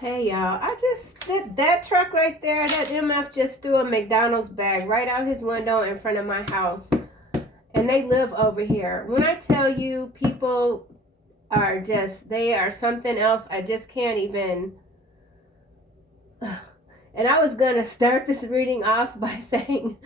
Hey y'all, I just that truck right there, that MF just threw a McDonald's bag right out his window in front of my house. And they live over here. When I tell you people are they are something else, I just can't even. And I was gonna start this reading off by saying,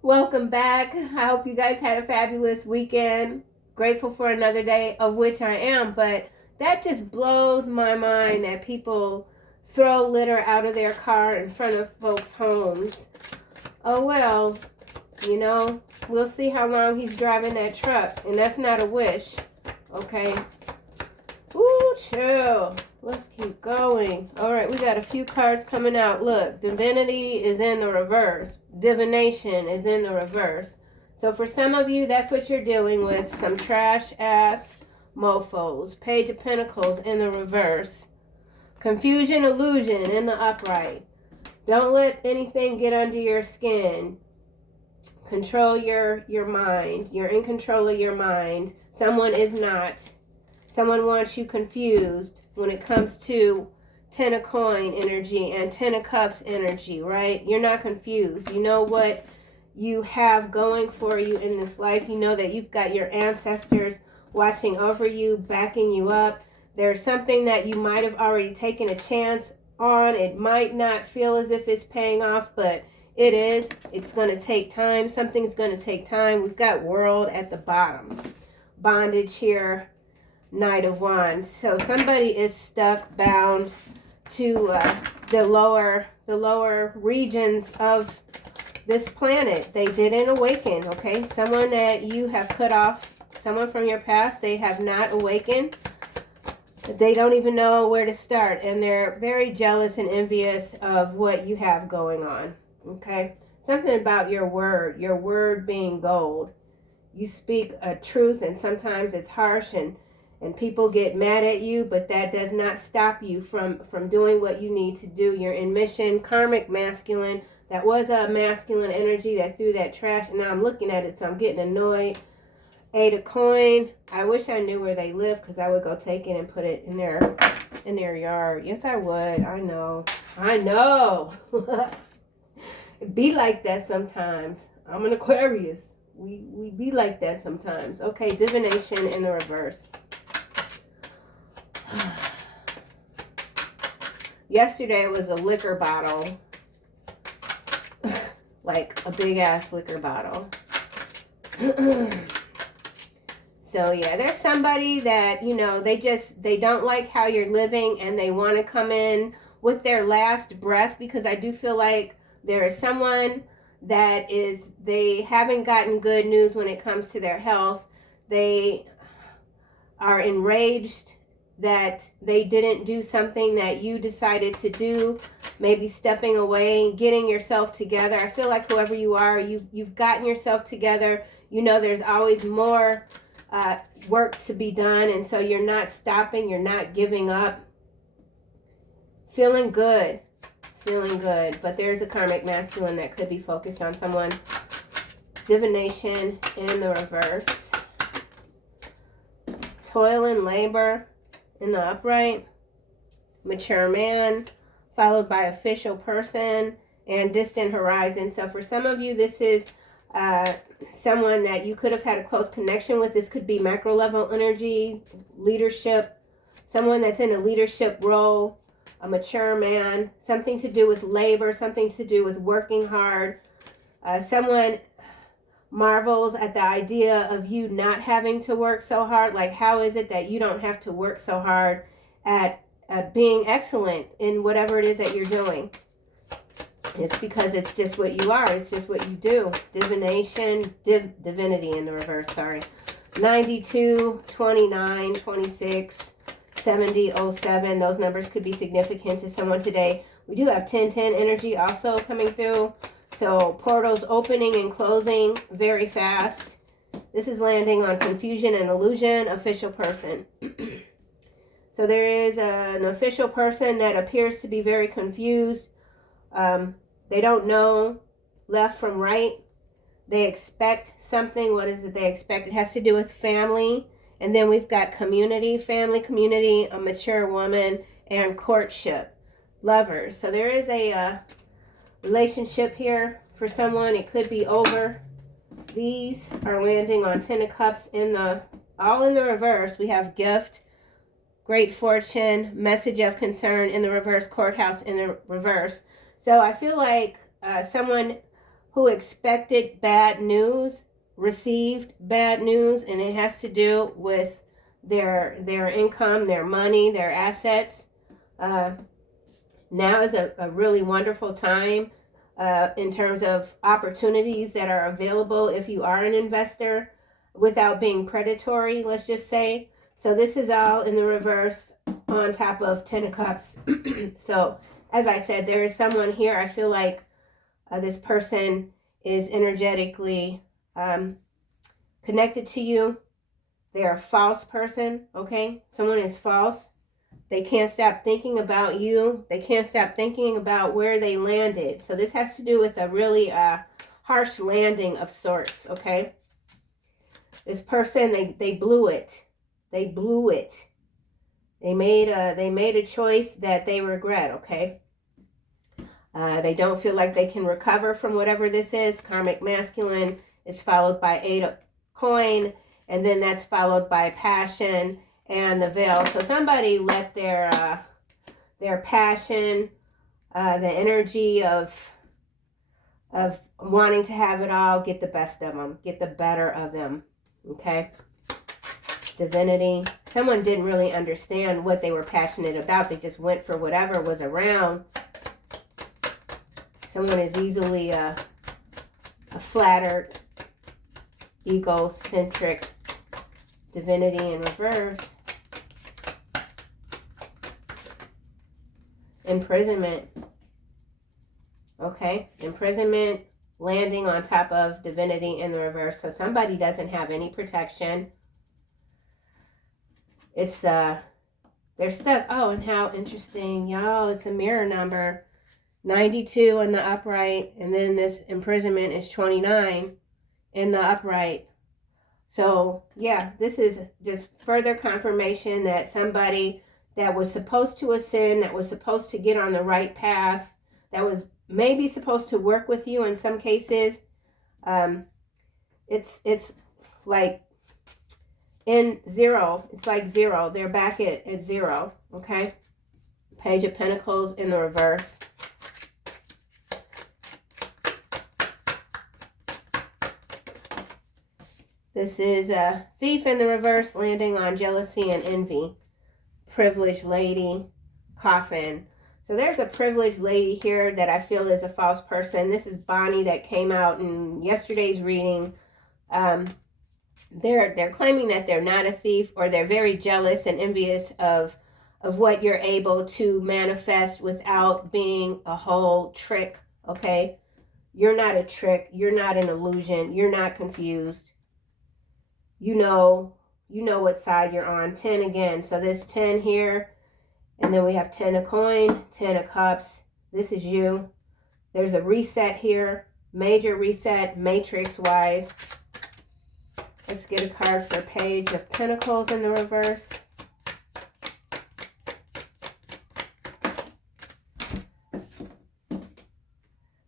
welcome back. I hope you guys had a fabulous weekend. Grateful for another day, of which I am, but that just blows my mind that people throw litter out of their car in front of folks' homes. Oh well, we'll see how long he's driving that truck, and that's not a wish, okay? Ooh, chill. Let's keep going. All right, we got a few cards coming out. Look, divinity is in the reverse. Divination is in the reverse. So for some of you, that's what you're dealing with. Some trash ass mofos. Page of Pentacles in the reverse. Confusion, illusion in the upright. Don't let anything get under your skin. Control your mind. You're in control of your mind. Someone is not. Someone wants you confused when it comes to Ten of Coin energy and Ten of Cups energy, right? You're not confused. You know what you have going for you in this life. You know that you've got your ancestors watching over you, backing you up. There's something that you might have already taken a chance on. It might not feel as if it's paying off, but it is. It's going to take time. Something's going to take time. We've got World at the bottom. Bondage here. Knight of Wands. So somebody is stuck, bound to the lower regions of this planet. They didn't awaken, okay? Someone that you have cut off, someone from your past, they have not awakened. They don't even know where to start, and they're very jealous and envious of what you have going on, okay? Something about your word being gold. You speak a truth, and sometimes it's harsh, and people get mad at you, but that does not stop you from doing what you need to do. You're in mission. Karmic masculine. That was a masculine energy that threw that trash, and now I'm looking at it, so I'm getting annoyed. Eight of Coin. I wish I knew where they live, because I would go take it and put it in their yard. Yes, I would. I know. It be like that sometimes. I'm an Aquarius. We be like that sometimes. Okay, divination in the reverse. Yesterday was a liquor bottle. Like a big ass liquor bottle. So yeah, there's somebody that, they don't like how you're living, and they want to come in with their last breath, because I do feel like there is someone that they haven't gotten good news when it comes to their health. They are enraged that they didn't do something that you decided to do, maybe stepping away, getting yourself together. I feel like whoever you are, you've gotten yourself together. There's always more work to be done, and so you're not stopping, you're not giving up. Feeling good, but there's a karmic masculine that could be focused on someone. Divination in the reverse. Toil and labor in the upright. Mature man, followed by official person, and distant horizon. So for some of you, this is someone that you could have had a close connection with. This could be macro level energy, leadership, someone that's in a leadership role, a mature man, something to do with labor, something to do with working hard. Someone marvels at the idea of you not having to work so hard. Like, how is it that you don't have to work so hard at being excellent in whatever it is that you're doing? It's because it's just what you are. It's just what you do. Divination, divinity in the reverse, sorry. 92, 29, 26, 70, 07. Those numbers could be significant to someone today. We do have 1010 energy also coming through. So portals opening and closing very fast. This is landing on confusion and illusion, official person. So there is an official person that appears to be very confused. They don't know left from right. They expect something. What is it they expect? It has to do with family. And then we've got community, family, community, a mature woman, and courtship. Lovers. So there is a relationship here for someone. It could be over. These are landing on Ten of Cups all in the reverse. We have gift, great fortune, message of concern in the reverse, courthouse in the reverse. So I feel like someone who expected bad news received bad news, and it has to do with their income, their money, their assets. Now is a really wonderful time in terms of opportunities that are available if you are an investor without being predatory, let's just say. So this is all in the reverse on top of Ten of Cups. So as I said, there is someone here. I feel like this person is energetically connected to you. They're a false person, okay? Someone is false. They can't stop thinking about you. They can't stop thinking about where they landed. So this has to do with a really harsh landing of sorts, okay? This person, they blew it. They blew it. They made a choice that they regret, okay? They don't feel like they can recover from whatever this is. Karmic masculine is followed by 8 of coin, and then that's followed by passion and the veil. So somebody let their passion, the energy of wanting to have it all, get the best of them, get the better of them, okay? Divinity. Someone didn't really understand what they were passionate about. They just went for whatever was around. Someone is easily flattered, egocentric. Divinity in reverse. Imprisonment. Okay, imprisonment landing on top of divinity in the reverse. So somebody doesn't have any protection. It's they're stuck. Oh, and how interesting, y'all. It's a mirror number. 92 in the upright, and then this imprisonment is 29 in the upright. So yeah, this is just further confirmation that somebody that was supposed to ascend, that was supposed to get on the right path, that was maybe supposed to work with you in some cases, it's like in zero. It's like zero. They're back at zero, okay? Page of Pentacles in the reverse. This is a Thief in the reverse landing on jealousy and envy. Privileged lady, coffin. So there's a privileged lady here that I feel is a false person. This is Bonnie that came out in yesterday's reading. They're claiming that they're not a thief, or they're very jealous and envious of what you're able to manifest without being a whole trick, okay? You're not a trick. You're not an illusion. You're not confused. You know what side you're on. 10 again. So this 10 here, and then we have 10 of coin, 10 of cups. This is you. There's a reset here. Major reset, matrix-wise. Let's get a card for Page of Pentacles in the reverse.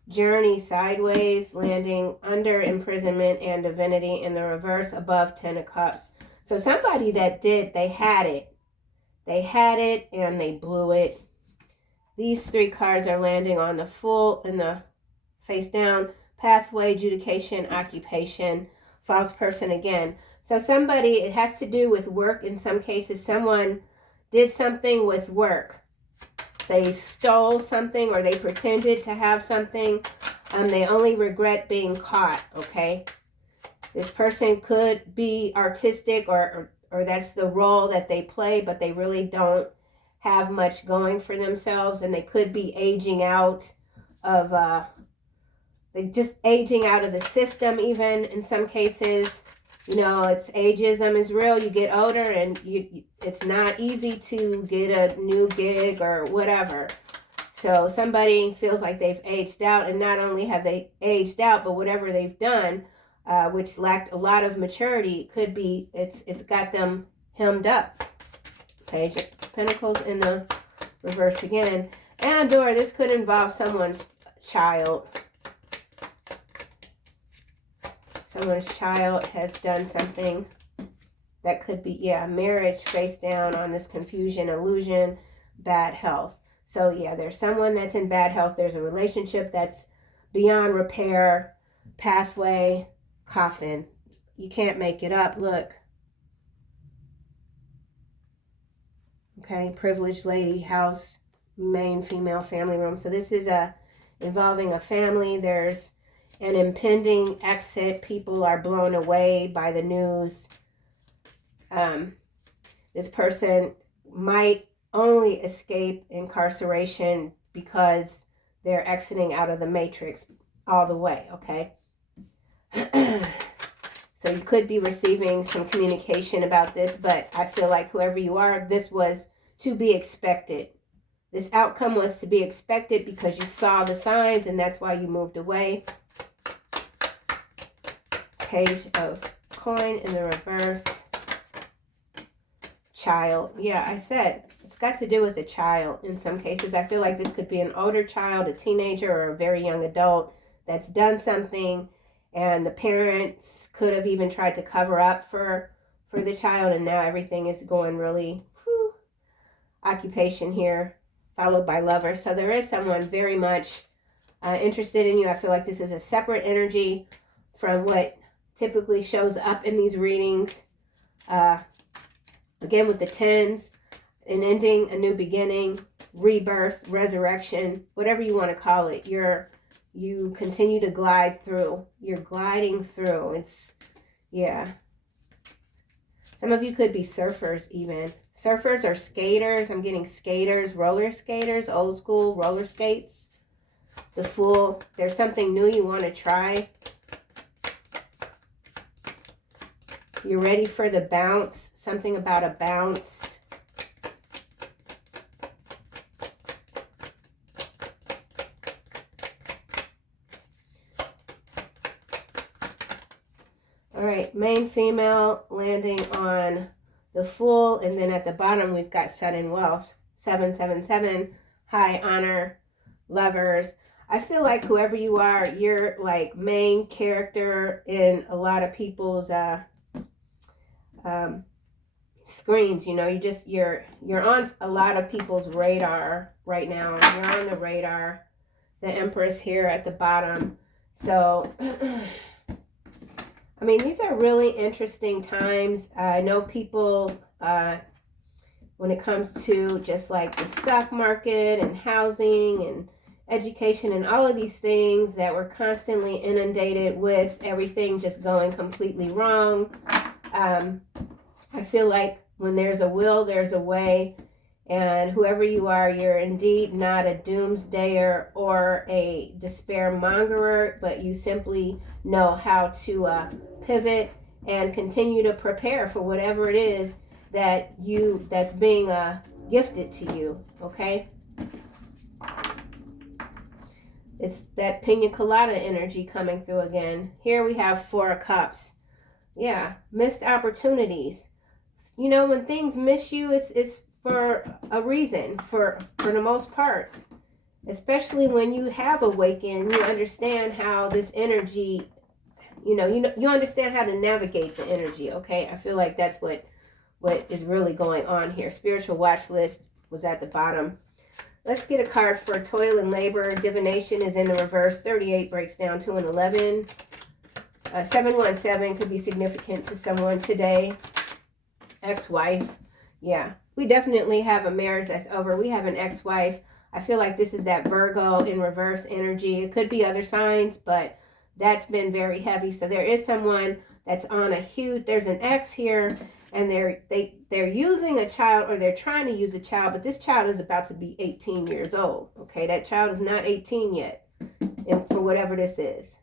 Journey sideways, landing under imprisonment and divinity in the reverse, above 10 of cups. So somebody that they had it. They had it and they blew it. These 3 cards are landing on the full, in the face down, pathway, adjudication, occupation, false person again. So somebody, it has to do with work. In some cases, someone did something with work. They stole something, or they pretended to have something. They only regret being caught, okay? This person could be artistic, or that's the role that they play, but they really don't have much going for themselves, and they could be aging out of, they just aging out of the system even in some cases. You know, it's ageism is real. You get older and it's not easy to get a new gig or whatever. So somebody feels like they've aged out, and not only have they aged out, but whatever they've done, which lacked a lot of maturity, could be, it's got them hemmed up. Page of Pentacles in the reverse again. And or this could involve someone's child. Someone's child has done something that could be, yeah, marriage face down on this confusion, illusion, bad health. So yeah, there's someone that's in bad health. There's a relationship that's beyond repair, pathway, coffin. You can't make it up. Look. Okay, privileged lady, house, main female family room. So this is involving a family. There's an impending exit. People are blown away by the news. This person might only escape incarceration because they're exiting out of the matrix all the way, okay? So you could be receiving some communication about this, but I feel like whoever you are, this was to be expected. This outcome was to be expected because you saw the signs and that's why you moved away. Page of coin in the reverse. Child. Yeah, I said it's got to do with a child in some cases. I feel like this could be an older child, a teenager, or a very young adult that's done something, and the parents could have even tried to cover up for the child, and now everything is going really, whew, occupation here, followed by lover. So there is someone very much interested in you. I feel like this is a separate energy from what typically shows up in these readings. Again, with the tens, an ending, a new beginning, rebirth, resurrection, whatever you want to call it. You continue to glide through. You're gliding through. It's, yeah. Some of you could be surfers even. Surfers or skaters. I'm getting skaters, roller skaters, old school roller skates. The Fool. There's something new you want to try. You're ready for the bounce. Something about a bounce. All right, main female landing on the Fool. And then at the bottom, we've got sudden wealth. 777, high honor, lovers. I feel like whoever you are, you're like main character in a lot of people's screens. You know, you're on a lot of people's radar right now. You're on the radar. The Empress here at the bottom. So I mean, these are really interesting times. I know people when it comes to just like the stock market and housing and education and all of these things that we're constantly inundated with, everything just going completely wrong. I feel like when there's a will, there's a way. And whoever you are, you're indeed not a doomsdayer or a despair mongerer, but you simply know how to pivot and continue to prepare for whatever it is that's being gifted to you, okay? It's that pina colada energy coming through again. Here we have 4 of Cups. Yeah, missed opportunities. You know, when things miss you, it's for a reason, for the most part. Especially when you have awakened, you understand how this energy, you understand how to navigate the energy, okay? I feel like that's what is really going on here. Spiritual watch list was at the bottom. Let's get a card for toil and labor. Divination is in the reverse. 38 breaks down to an 11. 717 could be significant to someone today. Ex-wife. Yeah, we definitely have a marriage that's over. We have an ex-wife. I feel like this is that Virgo in reverse energy. It could be other signs, but that's been very heavy. So there is someone that's on a huge, there's an ex here, and they're using a child, or they're trying to use a child, but this child is about to be 18 years old. Okay, that child is not 18 yet, and for whatever this is.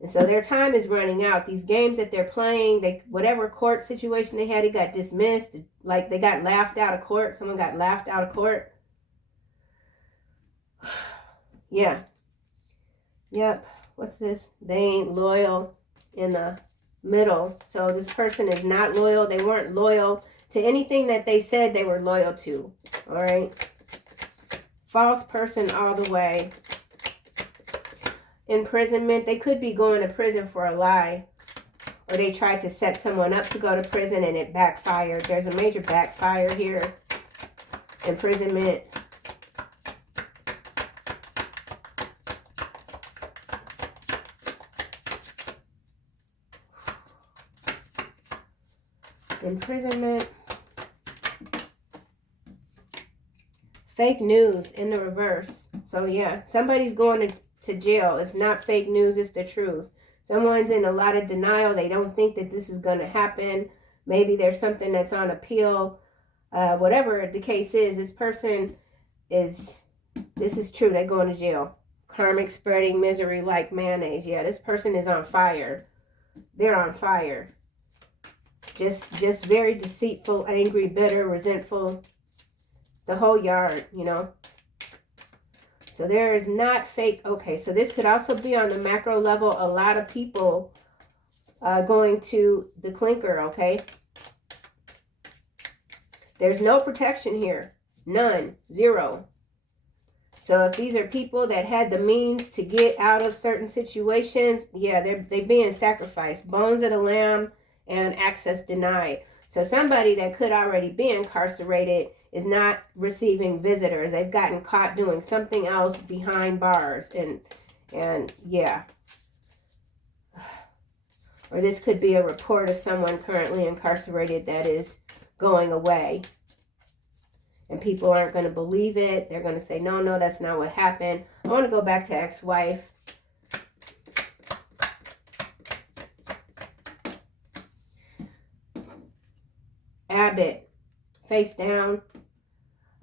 And so their time is running out. These games that they're playing, whatever court situation they had, it got dismissed. Like they got laughed out of court. Someone got laughed out of court. Yeah. Yep. What's this? They ain't loyal in the middle. So this person is not loyal. They weren't loyal to anything that they said they were loyal to. All right. False person all the way. Imprisonment. They could be going to prison for a lie. Or they tried to set someone up to go to prison and it backfired. There's a major backfire here. Imprisonment. Imprisonment. Fake news in the reverse. So yeah, somebody's going to jail. It's not fake news, it's the truth. Someone's in a lot of denial. They don't think that this is going to happen. Maybe there's something that's on appeal. Whatever the case is, this person is, this is true. They're going to jail. Karmic spreading misery like mayonnaise. Yeah, this person is on fire. They're on fire. Just very deceitful, angry, bitter, resentful. The whole yard, you know. So there is not fake. Okay, so this could also be on the macro level. A lot of people going to the clinker, okay? There's no protection here. None. Zero. So if these are people that had the means to get out of certain situations, yeah, they're being sacrificed. Bones of the lamb and access denied. So somebody that could already be incarcerated is not receiving visitors. They've gotten caught doing something else behind bars. And yeah. Or this could be a report of someone currently incarcerated that is going away. And people aren't going to believe it. They're going to say, no, that's not what happened. I want to go back to ex-wife. Abbott, face down.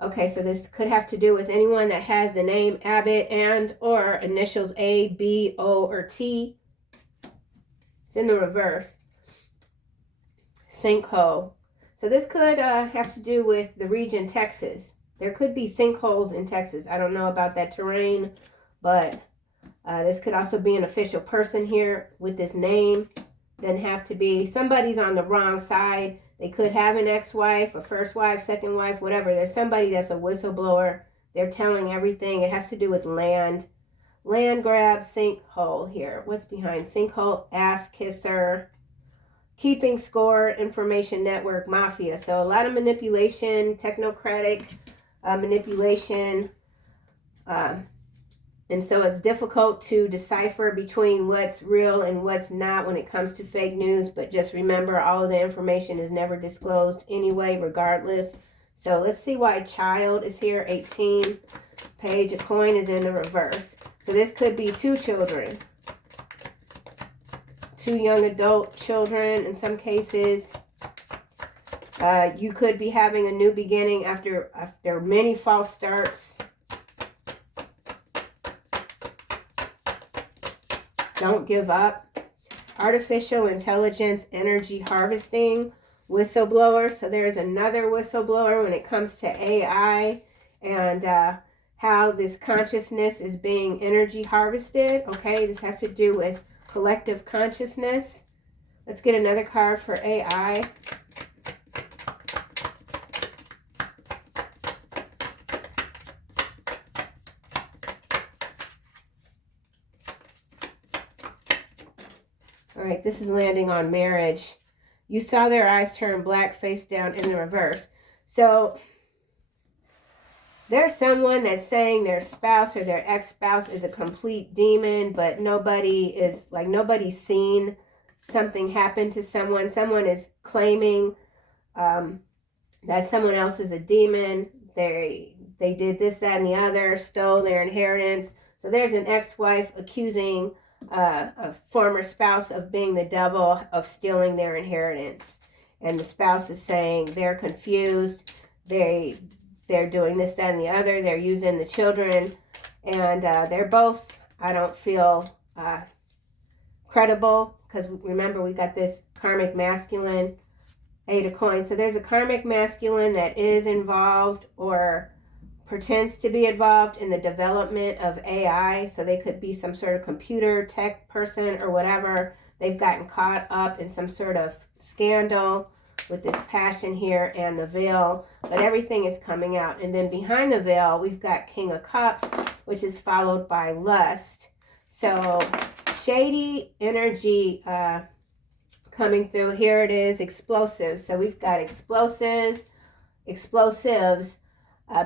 Okay, so this could have to do with anyone that has the name Abbott and or initials A, B, O, or T. It's in the reverse. Sinkhole. So this could have to do with the region Texas. There could be sinkholes in Texas. I don't know about that terrain, but this could also be an official person here with this name. Doesn't have to be. Somebody's on the wrong side. They could have an ex-wife, a first wife, second wife, whatever. There's somebody that's a whistleblower. They're telling everything. It has to do with land. Land grab, sinkhole here. What's behind sinkhole? Ass kisser. Keeping score, information network, mafia. So a lot of manipulation, technocratic manipulation. And so it's difficult to decipher between what's real and what's not when it comes to fake news. But just remember, all of the information is never disclosed anyway, regardless. So let's see why child is here. 18. Page of coin is in the reverse. So this could be two children. Two young adult children in some cases. You could be having a new beginning after many false starts. Don't give up. Artificial intelligence, energy harvesting, whistleblower. So there's another whistleblower when it comes to AI and how this consciousness is being energy harvested. Okay, this has to do with collective consciousness. Let's get another card for AI. All right, this is landing on marriage. You saw their eyes turn black, face down in the reverse. So there's someone that's saying their spouse or their ex-spouse is a complete demon, but nobody's seen something happen to someone. Someone is claiming that someone else is a demon. They did this, that, and the other, stole their inheritance. So there's an ex-wife accusing a former spouse of being the devil, of stealing their inheritance. And the spouse is saying they're confused. They're doing this, that, and the other. They're using the children. And they're both, I don't feel, credible. Because remember, we got this karmic masculine, 8 of coins. So there's a karmic masculine that is involved or pretends to be involved in the development of AI. So they could be some sort of computer tech person or whatever. They've gotten caught up in some sort of scandal. with this passion here and the veil, but everything is coming out. And then behind the veil, we've got King of Cups, which is followed by lust. So shady energy coming through. Here it is, explosives. So we've got explosives.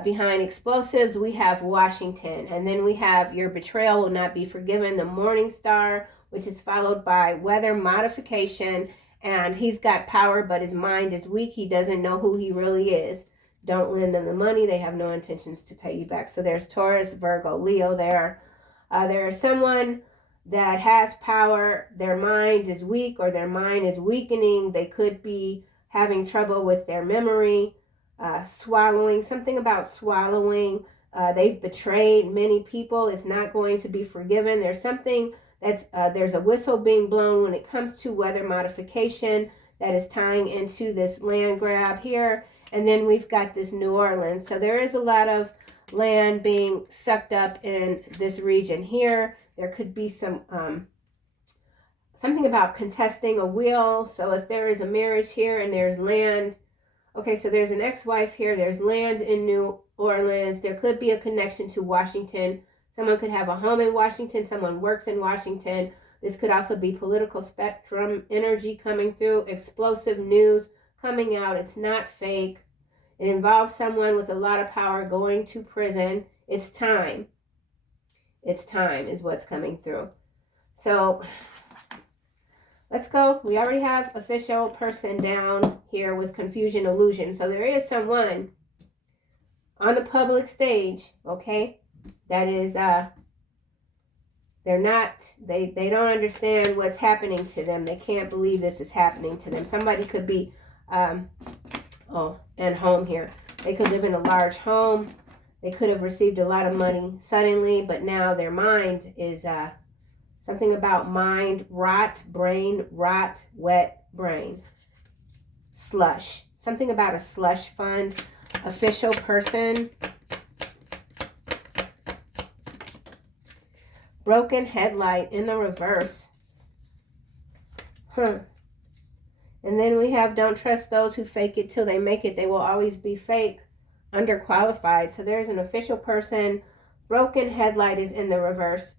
Behind explosives, we have Washington. And then we have your betrayal will not be forgiven, the Morning Star, which is followed by weather modification. And he's got power, but his mind is weak. He doesn't know who he really is. Don't lend them the money. They have no intentions to pay you back. So there's Taurus, Virgo, Leo there. There is someone that has power. Their mind is weak or their mind is weakening. They could be having trouble with their memory, swallowing, something about swallowing. They've betrayed many people. It's not going to be forgiven. There's something that's, there's a whistle being blown when it comes to weather modification that is tying into this land grab here. And then we've got this New Orleans. So there is a lot of land being sucked up in this region here. There could be some something about contesting a will. So if there is a marriage here and there's land, okay, so there's an ex-wife here, there's land in New Orleans, there could be a connection to Washington. Someone could have a home in Washington, someone works in Washington. This could also be political spectrum energy coming through, explosive news coming out. It's not fake. It involves someone with a lot of power going to prison. It's time. It's time is what's coming through. So let's go. We already have official person down here with confusion, illusion. So there is someone on the public stage, okay, that is, they're not, they don't understand what's happening to them. They can't believe this is happening to them. Somebody could be, and home here. They could live in a large home. They could have received a lot of money suddenly, but now their mind is something about mind rot, brain rot, wet brain. Slush. Something about a slush fund. Official person. Broken headlight in the reverse. And then we have don't trust those who fake it till they make it. They will always be fake. Underqualified. So there's an official person. Broken headlight is in the reverse.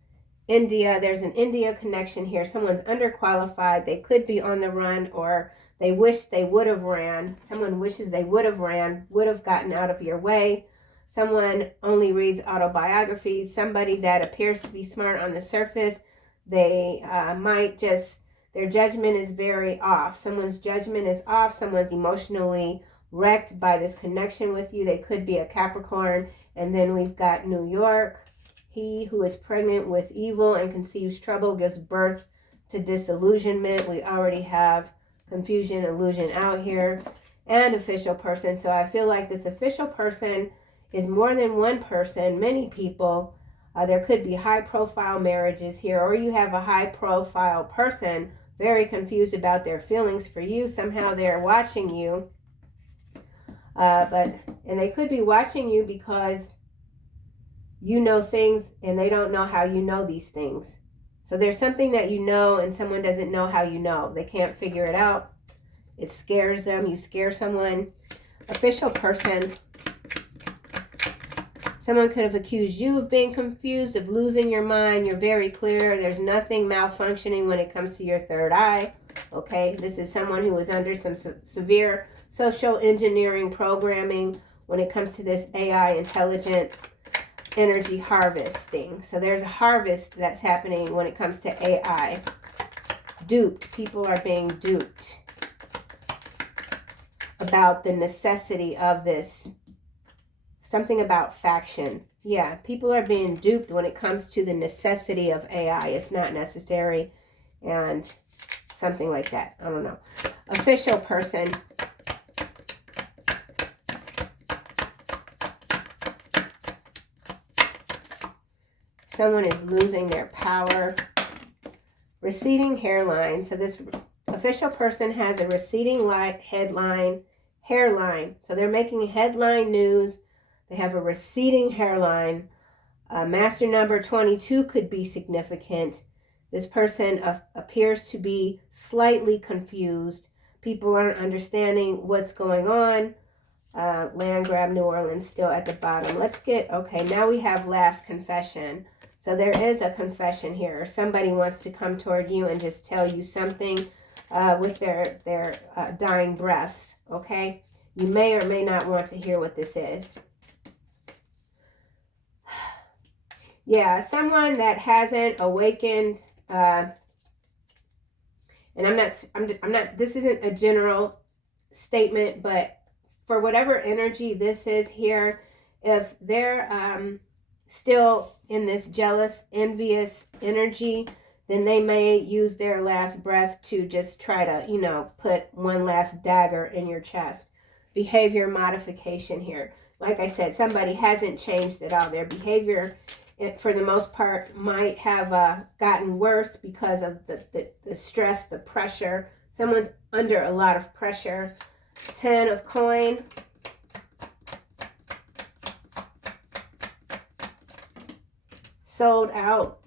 India, there's an India connection here. Someone's underqualified. They could be on the run, or they wish they would have ran. Someone wishes they would have ran, would have gotten out of your way. Someone only reads autobiographies. Somebody that appears to be smart on the surface. They might just, their judgment is very off. Someone's judgment is off. Someone's emotionally wrecked by this connection with you. They could be a Capricorn. And then we've got New York. He who is pregnant with evil and conceives trouble gives birth to disillusionment. We already have confusion, illusion out here. And official person. So I feel like this official person is more than one person, many people. There could be high profile marriages here, or you have a high profile person very confused about their feelings for you. Somehow they're watching you. And they could be watching you because you know things and they don't know how you know these things. So there's something that you know and someone doesn't know how you know. They can't figure it out. It scares them. You scare someone. Official person. Someone could have accused you of being confused, of losing your mind. You're very clear. There's nothing malfunctioning when it comes to your third eye. Okay, this is someone who is under some severe social engineering programming when it comes to this AI intelligent energy harvesting. So there's a harvest that's happening when it comes to AI. Duped. People are being duped about the necessity of this. Something about faction. Yeah, people are being duped when it comes to the necessity of AI. It's not necessary and something like that. I don't know. Official person. Someone is losing their power. Receding hairline. So this official person has a receding hairline. So they're making headline news. They have a receding hairline. Master number 22 could be significant. This person appears to be slightly confused. People aren't understanding what's going on. Land grab New Orleans still at the bottom. Let's get, okay, now we have last confession. So there is a confession here. Somebody wants to come toward you and just tell you something with their dying breaths, okay? You may or may not want to hear what this is. Yeah, someone that hasn't awakened, and I'm not, this isn't a general statement, but for whatever energy this is here, if they're still in this jealous, envious energy, then they may use their last breath to just try to, you know, put one last dagger in your chest. Behavior modification here. Like I said, somebody hasn't changed at all. Their behavior, for the most part, might have gotten worse because of the stress, the pressure. Someone's under a lot of pressure. 10 of coin. Sold out.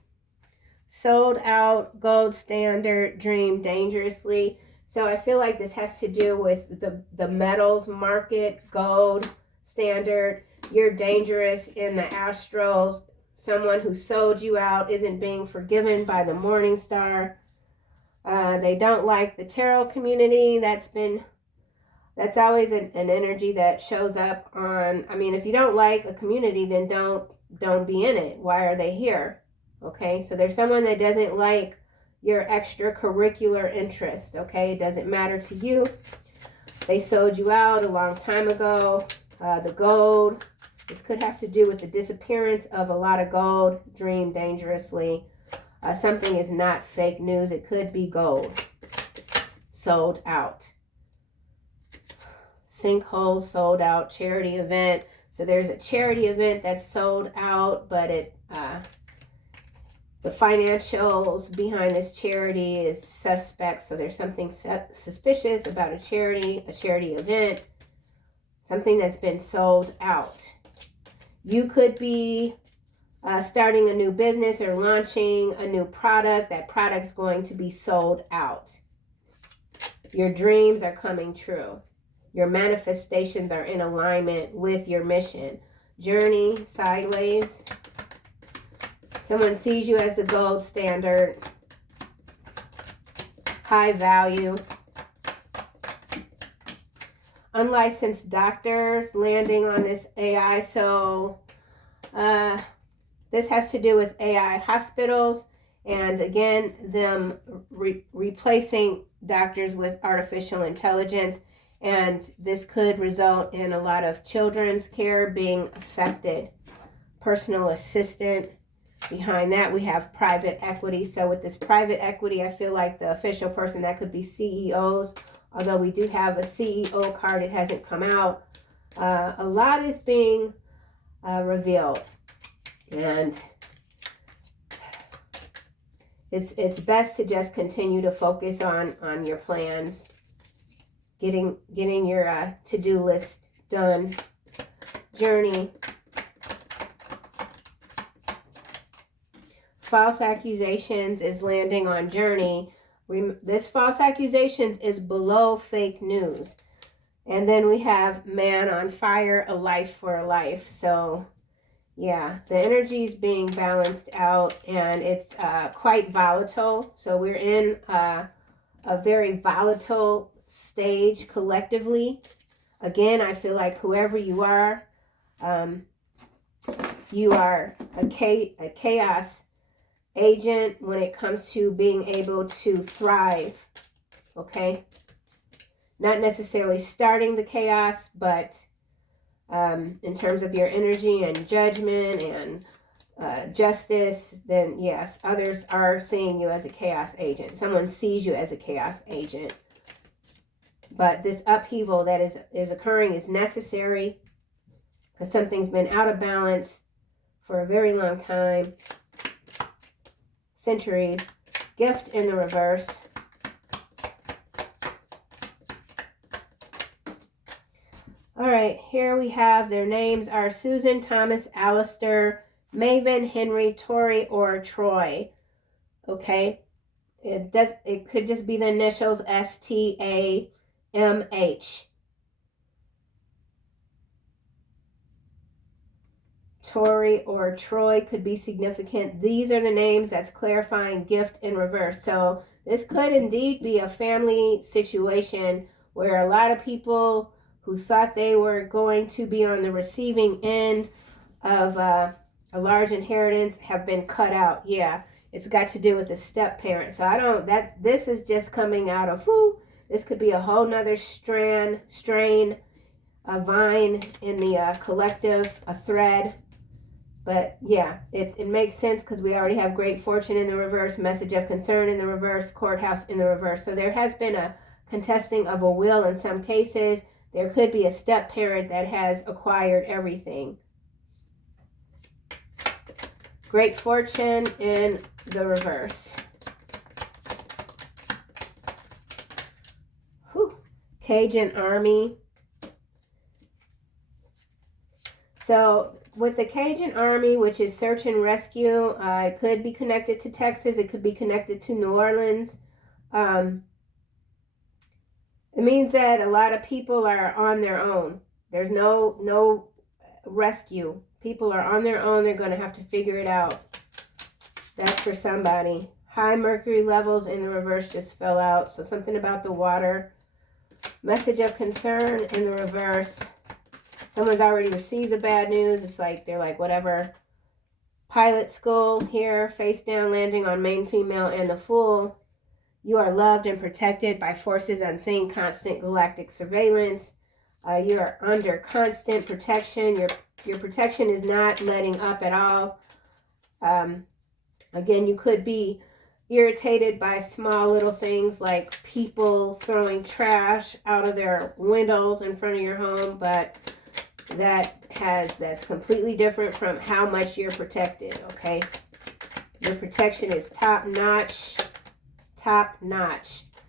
Sold out, gold standard, dream dangerously. So I feel like this has to do with the metals market, gold standard. You're dangerous in the astrals. Someone who sold you out isn't being forgiven by the morning star. They don't like the tarot community. That's always an energy that shows up on, I mean, if you don't like a community, then don't be in it. Why are they here? Okay, so there's someone that doesn't like your extracurricular interest, okay? It doesn't matter to you. They sold you out a long time ago. The gold, this could have to do with the disappearance of a lot of gold. Dream dangerously. Something is not fake news. It could be gold. Sold out. Sinkhole sold out. Charity event. So there's a charity event that's sold out, but the financials behind this charity is suspect. So there's something suspicious about a charity event, something that's been sold out. You could be starting a new business or launching a new product. That product's going to be sold out. Your dreams are coming true. Your manifestations are in alignment with your mission. Journey sideways. Someone sees you as the gold standard. High value. Unlicensed doctors landing on this AI. So this has to do with AI hospitals. And again, them replacing doctors with artificial intelligence. And this could result in a lot of children's care being affected. Personal assistant. Behind that, we have private equity. So with this private equity, I feel like the official person, that could be CEOs. Although we do have a CEO card, it hasn't come out. A lot is being revealed. And it's best to just continue to focus on your plans. Getting your to-do list done. Journey. False accusations is landing on journey. This false accusations is below fake news. And then we have man on fire, a life for a life. So yeah, the energy is being balanced out, and it's quite volatile. So we're in a very volatile stage collectively. Again, I feel like whoever you are a chaos agent when it comes to being able to thrive, okay? Not necessarily starting the chaos, but in terms of your energy and judgment and justice, then yes, others are seeing you as a chaos agent. Someone sees you as a chaos agent. But this upheaval that is occurring is necessary because something's been out of balance for a very long time. Centuries. Gift in the reverse. All right, here we have their names are Susan, Thomas, Alistair, Maven, Henry, Tori, or Troy. Okay, it could just be the initials STA. MH. Tori or Troy could be significant. These are the names that's clarifying gift in reverse. So this could indeed be a family situation where a lot of people who thought they were going to be on the receiving end of a large inheritance have been cut out. Yeah, it's got to do with the step parent. So this is just coming out of, this could be a whole nother strain, a vine in the collective, a thread. But yeah, it makes sense because we already have great fortune in the reverse, message of concern in the reverse, courthouse in the reverse. So there has been a contesting of a will in some cases. There could be a step parent that has acquired everything. Great fortune in the reverse. Whew. Cajun Army. So with the Cajun Army, which is search and rescue, it could be connected to Texas. It could be connected to New Orleans. It means that a lot of people are on their own. There's no rescue. People are on their own. They're going to have to figure it out. That's for somebody. High mercury levels in the reverse just fell out. So something about the water. Message of concern in the reverse. Someone's already received the bad news. It's like, they're like, whatever. Pilot school here, face down, landing on main female and the Fool. You are loved and protected by forces unseen, constant galactic surveillance. You are under constant protection. Your protection is not letting up at all. Again, you could be irritated by small little things like people throwing trash out of their windows in front of your home, but that's completely different from how much you're protected, okay? Your protection is top notch.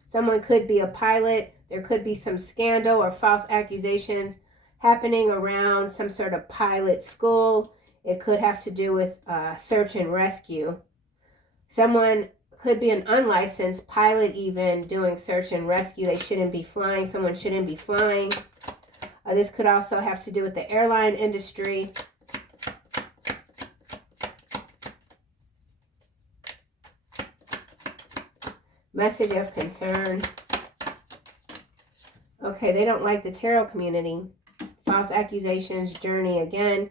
Someone could be a pilot. There could be some scandal or false accusations happening around some sort of pilot school. It could have to do with search and rescue. Someone could be an unlicensed pilot even doing search and rescue. They shouldn't be flying. Someone shouldn't be flying. This could also have to do with the airline industry. Message of concern. Okay, they don't like the tarot community. False accusations, journey again,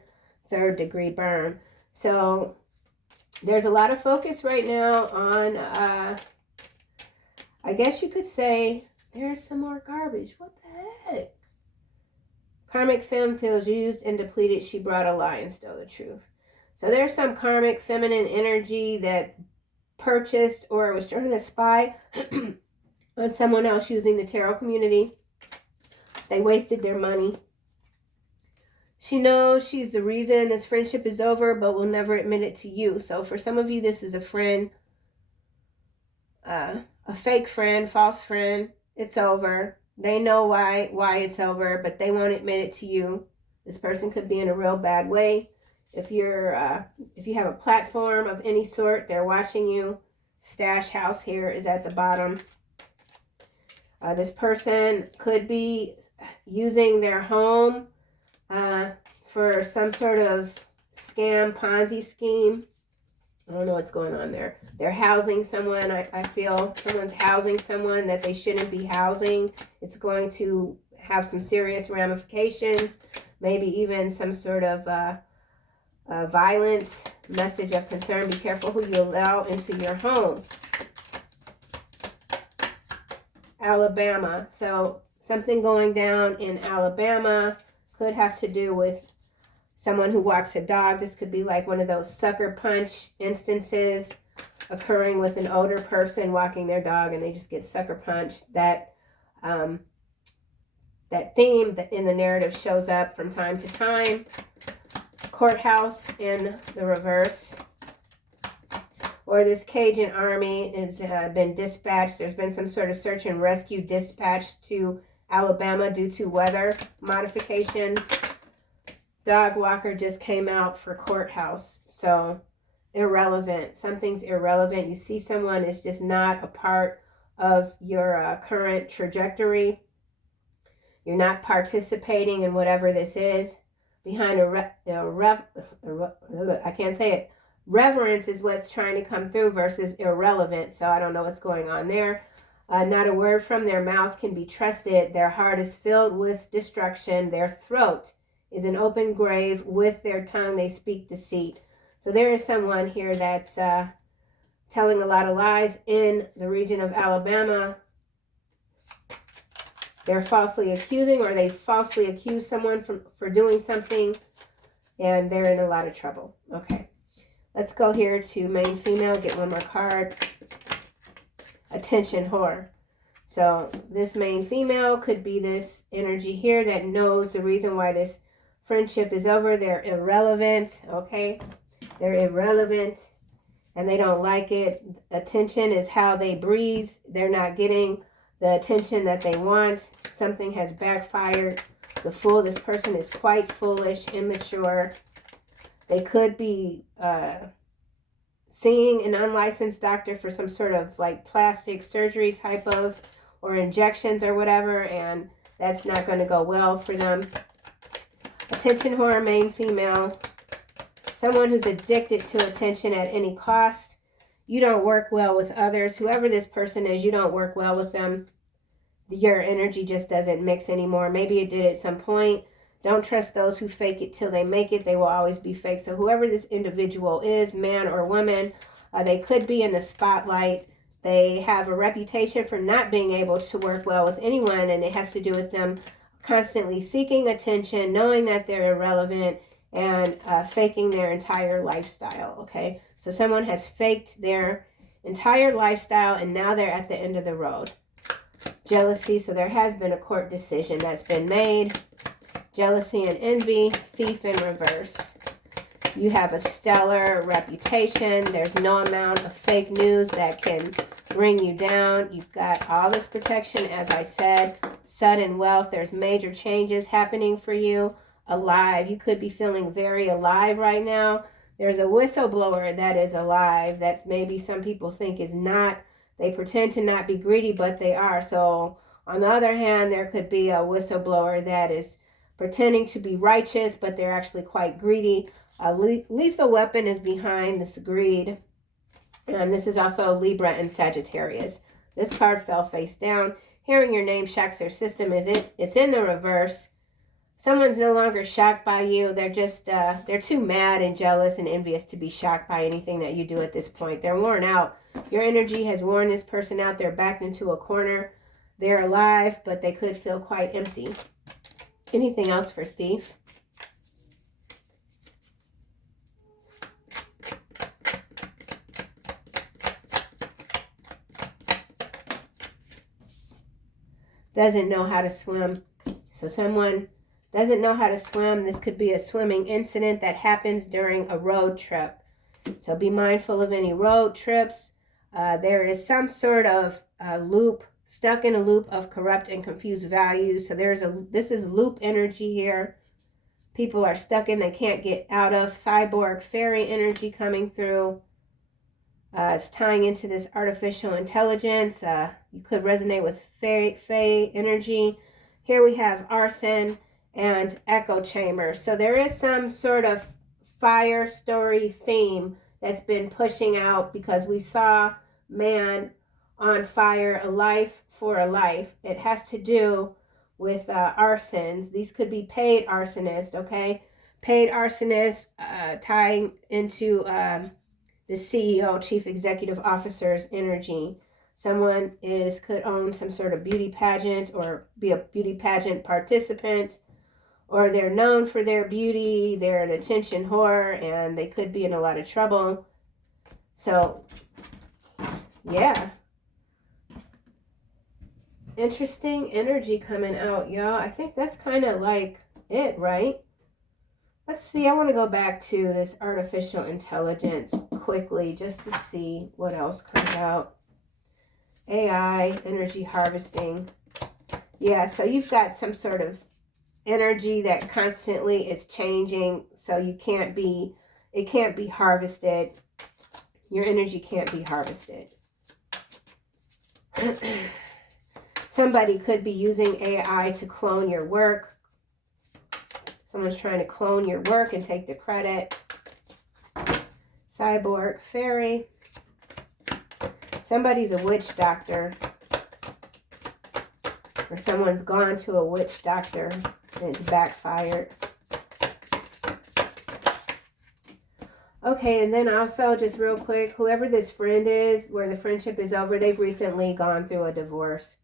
3rd degree burn. So there's a lot of focus right now on, I guess you could say, there's some more garbage. What the heck? Karmic femme feels used and depleted. She brought a lie and stole the truth. So there's some karmic feminine energy that purchased or was trying to spy on someone else using the tarot community. They wasted their money. She knows she's the reason this friendship is over, but will never admit it to you. So for some of you, this is a friend, a fake friend, false friend. It's over. They know why it's over, but they won't admit it to you. This person could be in a real bad way. If you have a platform of any sort, they're watching you. Stash house here is at the bottom. This person could be using their home for some sort of scam, Ponzi scheme. I don't know what's going on there. They're housing someone. I feel someone's housing someone that they shouldn't be housing. It's going to have some serious ramifications. Maybe even some sort of violence. Message of concern. Be careful who you allow into your home. Alabama. So something going down in Alabama could have to do with someone who walks a dog. This could be like one of those sucker punch instances occurring with an older person walking their dog and they just get sucker punched. That theme that in the narrative shows up from time to time. Courthouse in the reverse. Or this Cajun Army has been dispatched. There's been some sort of search and rescue dispatched to Alabama due to weather modifications. Dog walker just came out for courthouse. So irrelevant. Something's irrelevant. You see someone is just not a part of your current trajectory. You're not participating in whatever this is. Behind I can't say it. Reverence is what's trying to come through versus irrelevant. So I don't know what's going on there. Not a word from their mouth can be trusted. Their heart is filled with destruction. Their throat is an open grave. With their tongue they speak deceit. So there is someone here that's telling a lot of lies in the region of Alabama. They're falsely accusing, or they falsely accuse someone for doing something, and they're in a lot of trouble. Okay, let's go here to main female, get one more card. Attention whore. So this main female could be this energy here that knows the reason why this friendship is over. They're irrelevant, okay? They're irrelevant, and they don't like it. Attention is how they breathe. They're not getting the attention that they want. Something has backfired. The fool, this person is quite foolish, immature. They could be seeing an unlicensed doctor for some sort of like plastic surgery type of, or injections or whatever, and that's not going to go well for them. Attention whore, main female. Someone who's addicted to attention at any cost. You don't work well with others. Whoever this person is, you don't work well with them. Your energy just doesn't mix anymore. Maybe it did at some point. Don't trust those who fake it till they make it. They will always be fake. So whoever this individual is, man or woman, they could be in the spotlight. They have a reputation for not being able to work well with anyone, and it has to do with them constantly seeking attention, knowing that they're irrelevant, and faking their entire lifestyle, okay? So someone has faked their entire lifestyle, and now they're at the end of the road. Jealousy, so there has been a court decision that's been made. Jealousy and envy, thief in reverse. You have a stellar reputation. There's no amount of fake news that can bring you down. You've got all this protection, as I said. Sudden wealth, there's major changes happening for you. Alive, you could be feeling very alive right now. There's a whistleblower that is alive that maybe some people think is not. They pretend to not be greedy, but they are. So on the other hand, there could be a whistleblower that is pretending to be righteous, but they're actually quite greedy. A lethal weapon is behind this greed. And this is also Libra and Sagittarius. This card fell face down. Hearing your name shocks their system. It's in the reverse. Someone's no longer shocked by you. They're just, they're too mad and jealous and envious to be shocked by anything that you do at this point. They're worn out. Your energy has worn this person out. They're backed into a corner. They're alive, but they could feel quite empty. Anything else for thief? Doesn't know how to swim. So someone doesn't know how to swim. This could be a swimming incident that happens during a road trip. So be mindful of any road trips. There is some sort of loop, stuck in a loop of corrupt and confused values. So this is loop energy here. People are stuck in, they can't get out of. Cyborg fairy energy coming through. It's tying into this artificial intelligence. You could resonate with fae energy. Here we have arson and echo chamber. So there is some sort of fire story theme that's been pushing out, because we saw man on fire, a life for a life. It has to do with arsons. These could be paid arsonists, okay? Paid arsonists tying into the CEO, Chief Executive Officer's energy. Someone could own some sort of beauty pageant or be a beauty pageant participant, or they're known for their beauty. They're an attention whore, and they could be in a lot of trouble. So, yeah. Interesting energy coming out, y'all. I think that's kind of like it, right? Let's see. I want to go back to this artificial intelligence quickly just to see what else comes out. AI, energy harvesting. Yeah, so you've got some sort of energy that constantly is changing, so it can't be harvested. Your energy can't be harvested. Somebody could be using AI to clone your work. Someone's trying to clone your work and take the credit. Cyborg, fairy. Somebody's a witch doctor. Or someone's gone to a witch doctor and it's backfired. Okay, and then also, just real quick, whoever this friend is, where the friendship is over, they've recently gone through a divorce.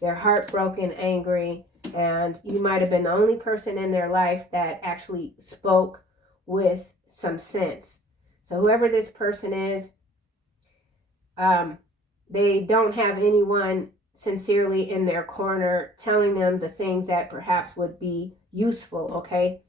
They're heartbroken, angry, and you might have been the only person in their life that actually spoke with some sense. So whoever this person is, they don't have anyone sincerely in their corner telling them the things that perhaps would be useful, okay?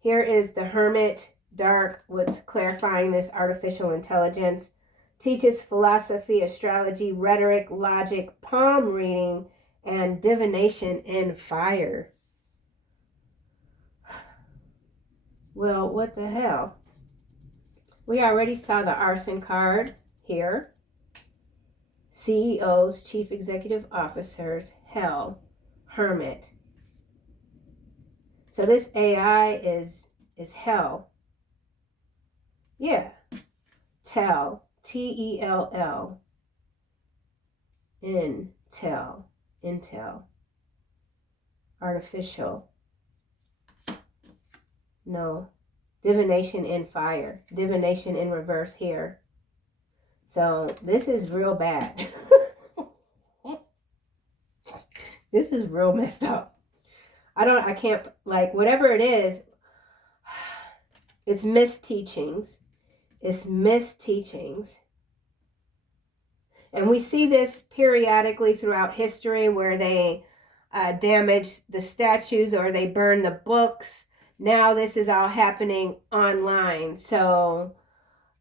Here is the Hermit, dark, what's clarifying this artificial intelligence. Teaches philosophy, astrology, rhetoric, logic, palm reading, and divination in fire. Well, what the hell? We already saw the arson card here. CEOs, chief executive officers, hell, hermit. So this AI is hell. Yeah. Tell. T-E-L-L. Intel. Intel. Artificial. No. Divination in fire. Divination in reverse here. So this is real bad. This is real messed up. I can't, like, whatever it is, it's misteachings. It's misteachings. And we see this periodically throughout history where they damage the statues or they burn the books. Now this is all happening online. So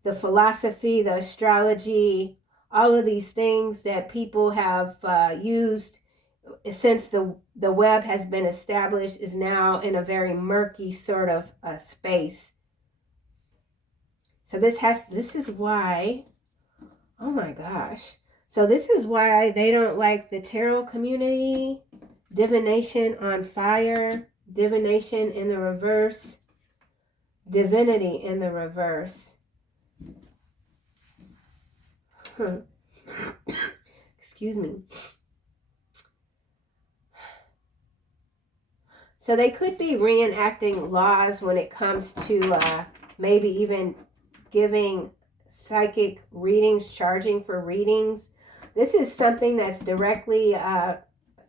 the philosophy, the astrology, all of these things that people have used since the web has been established is now in a very murky sort of space. So this is why, oh my gosh. So this is why they don't like the tarot community. Divination on fire, divination in the reverse, divinity in the reverse. Excuse me. So they could be reenacting laws when it comes to maybe even giving psychic readings, charging for readings. This is something that's directly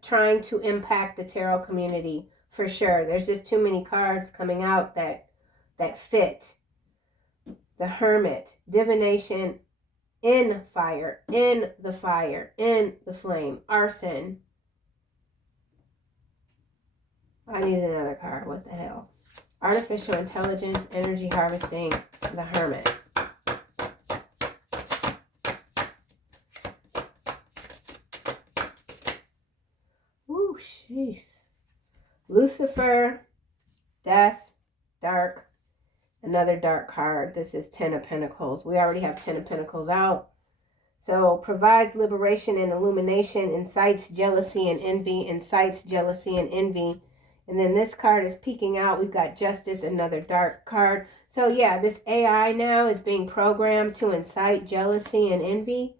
trying to impact the tarot community for sure. There's just too many cards coming out that fit. The Hermit, divination in fire, in the flame, arson. I need another card. What the hell? Artificial intelligence, energy harvesting, the Hermit. Ooh, jeez. Lucifer, death, dark, another dark card. This is 10 of Pentacles. We already have 10 of Pentacles out. So provides liberation and illumination, incites jealousy and envy, incites jealousy and envy. And then this card is peeking out. We've got Justice, another dark card. So yeah, this AI now is being programmed to incite jealousy and envy.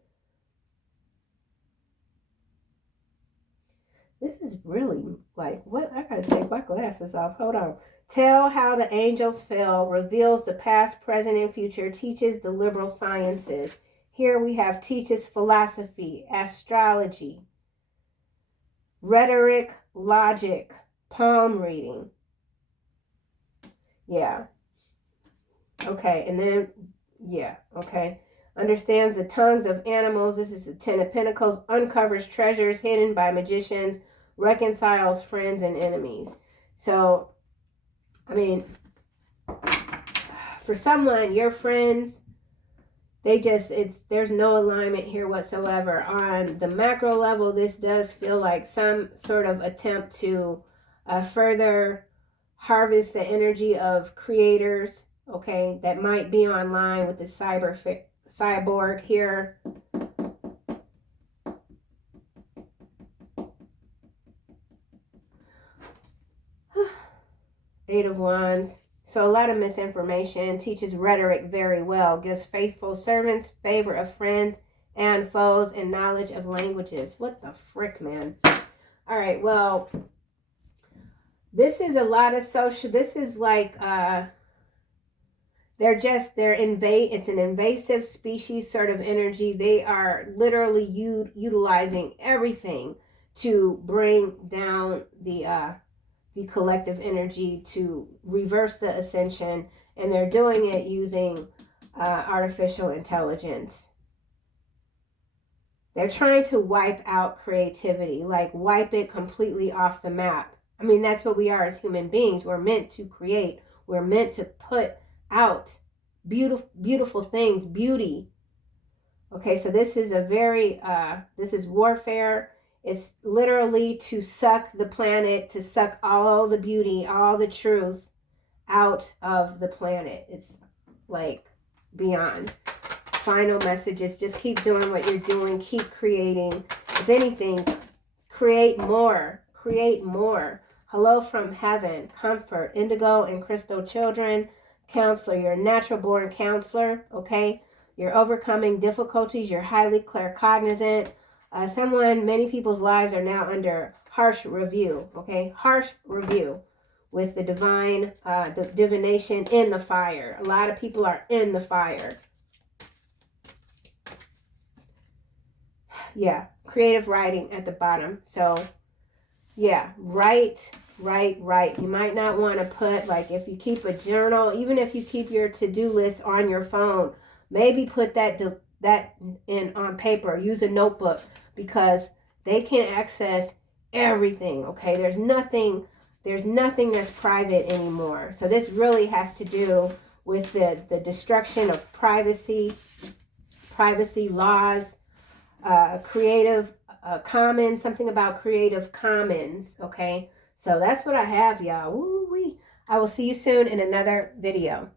This is really like, what? I gotta take my glasses off. Hold on. Tell how the angels fell, reveals the past, present, and future, teaches the liberal sciences. Here we have teaches philosophy, astrology, rhetoric, logic, palm reading. Yeah. Okay, and then, yeah, okay. Understands the tongues of animals. This is the 10 of Pentacles. Uncovers treasures hidden by magicians. Reconciles friends and enemies. So, I mean, for someone, your friends, there's no alignment here whatsoever. On the macro level, this does feel like some sort of attempt to further harvest the energy of creators, okay, that might be online with the cyborg here. Eight of Wands. So a lot of misinformation. Teaches rhetoric very well. Gives faithful servants, favor of friends and foes, and knowledge of languages. What the frick, man? All right, well, this is a lot of social. This is like it's an invasive species sort of energy. They are literally utilizing everything to bring down the collective energy, to reverse the ascension, and they're doing it using artificial intelligence. They're trying to wipe out creativity, like wipe it completely off the map. I mean, that's what we are as human beings. We're meant to create. We're meant to put out beautiful things, beauty. Okay, so this is this is warfare. It's literally to suck the planet, to suck all the beauty, all the truth out of the planet. It's like beyond. Final messages. Just keep doing what you're doing. Keep creating. If anything, create more. Create more. Hello from heaven. Comfort. Indigo and crystal children. Counselor. You're a natural born counselor. Okay. You're overcoming difficulties. You're highly claircognizant. Many people's lives are now under harsh review. Okay. Harsh review with the divine, the divination in the fire. A lot of people are in the fire. Yeah, creative writing at the bottom. So, yeah, write. You might not want to put, like, if you keep a journal, even if you keep your to-do list on your phone, maybe put that in on paper. Use a notebook, because they can access everything, okay? There's nothing that's private anymore. So this really has to do with the destruction of privacy laws, creative commons, something about creative commons, okay? So that's what I have, y'all. Woo-wee. I will see you soon in another video.